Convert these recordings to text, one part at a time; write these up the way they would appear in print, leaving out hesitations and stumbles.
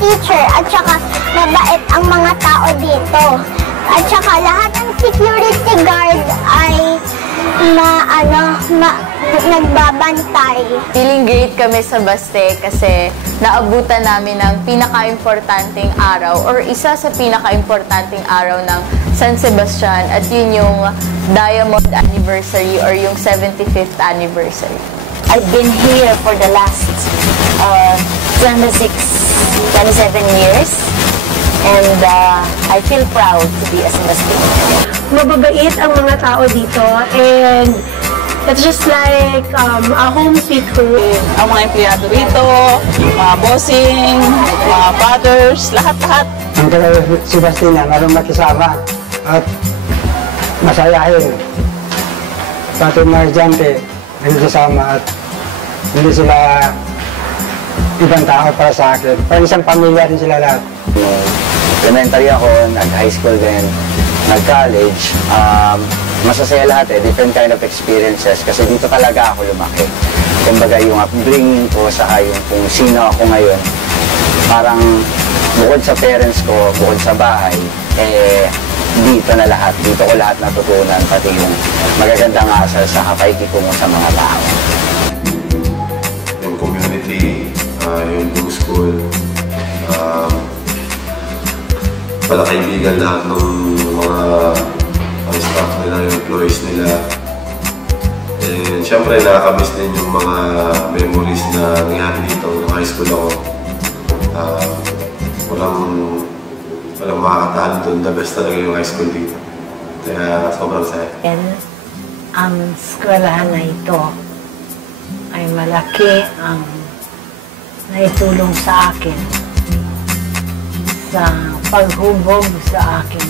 teacher at saka mabait ang mga tao dito. At saka lahat ng security guard ay nagbabantay. Feeling great kami sa Baste kasi naabutan namin ang pinaka-importanting araw or isa sa pinaka-importanting araw ng San Sebastian at yun yung Diamond Anniversary or yung 75th Anniversary. I've been here for the last 27 years and I feel proud to be a Sebastian. Mababait ang mga tao dito and it's just like a home sweet home. Ang mga empleyado rito, mga bossing, mga fathers, lahat-lahat. Ang Sebastian marunong makisama at masayahin. Pati mga estudyante, nakikisama at hindi sila ibang tao para sa akin. Parang isang pamilya rin sila lahat. Elementary ako, nag-high school din, nag-college. Masasaya lahat different kind of experiences kasi dito talaga ako lumaki. Kumbaga yung upbringing ko sa yung kung sino ako ngayon, parang bukod sa parents ko, bukod sa bahay, dito na lahat. Dito ko lahat natutunan, pati yung magagandang asal sa kapakikitungo sa mga tao. Yung community, yung school, pala kaibigan lahat ng mga staff nila, yung employees nila. And syempre nakakamiss din yung mga memories na nangyari dito ng high school ako. Walang makakatalo doon. The best talaga yung high school dito. Kaya sobrang saya. And ang eskwelahan na ito ay malaki ang naitulong sa akin sa paghubog sa akin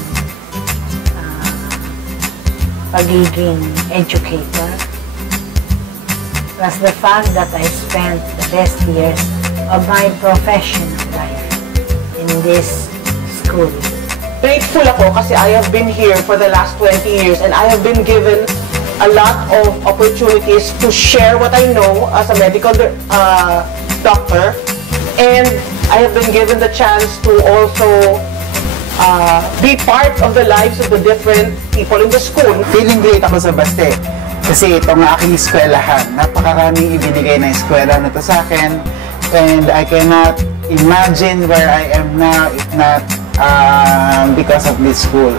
pagiging educator. Plus the fact that I spent the best years of my professional life in this school. Grateful ako kasi I have been here for the last 20 years and I have been given a lot of opportunities to share what I know as a medical doctor, and I have been given the chance to also be part of the lives of the different people in the school. Feeling great ako sa Baste kasi ito nga aking eskwelahan. Napakaraming ibinigay na eskwela na to sa akin and I cannot imagine where I am now if not because of this school.